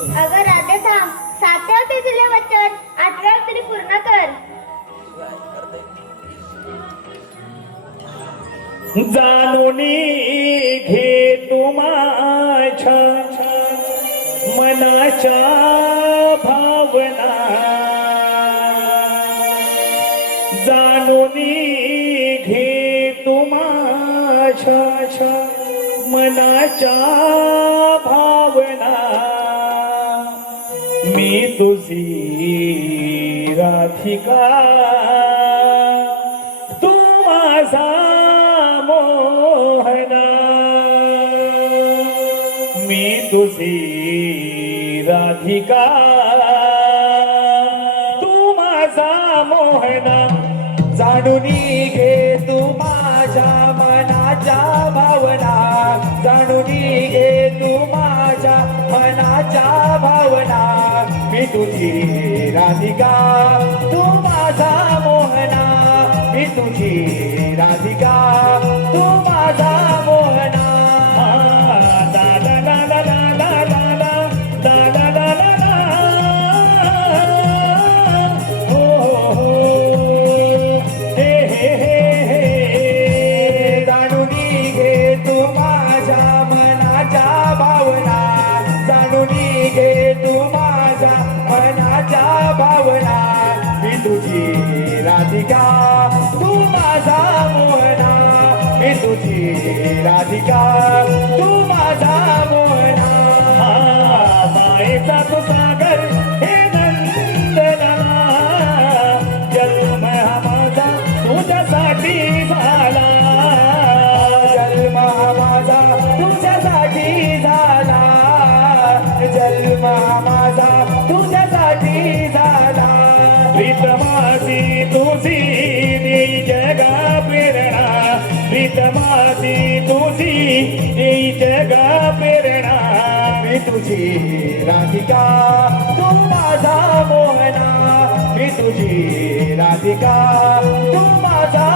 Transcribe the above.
अगं राधे थांब, 7व्या ते दिले वचन, 8व्या तरी पूर्ण कर. जाणूनी घे तू माझ्या मनाच्या भावना, जाणूनी घे तू माझ्या मनाच्या भावना. मी तुझी राधिका, तू माझा मोहना. मी तुझी राधिका, तू माझा मोहना. जाणूनी घे तू माझ्या मनाच्या भावना, जाणूनी घे तू माझ्या मनाच्या भावना. मी तुझी राधिका, तू माझा मोहना. मी तुझी राधिका, तू माझा मोहना. दा दा दा दा दा दा दा दा दा दा दा. हो हो हे हे हे हे. जाणूनी घे तू माझ्या मनाच्या भावना, जाणूनी घे तू माझ्या मनाच्या भावना. मी तुझी राधिका, तू माझा मोहना. मी तुझी राधिका, तू माझा मोहना. मायेचा तो सागर हे नंदना, जन्म हा माझा तुझ्यासाठी झाला. जन्म हा माझा तुझ्यासाठी झाला, जन्म हा माझा तुझ्यासाठी झाला. प्रीत माझी तुझी देई जगा प्रेरणा, प्रीत माझी तुझी देई जगा प्रेरणा. मी तुझी राधिका, तू माझा मोहना. मी तुझी राधिका, तू माझा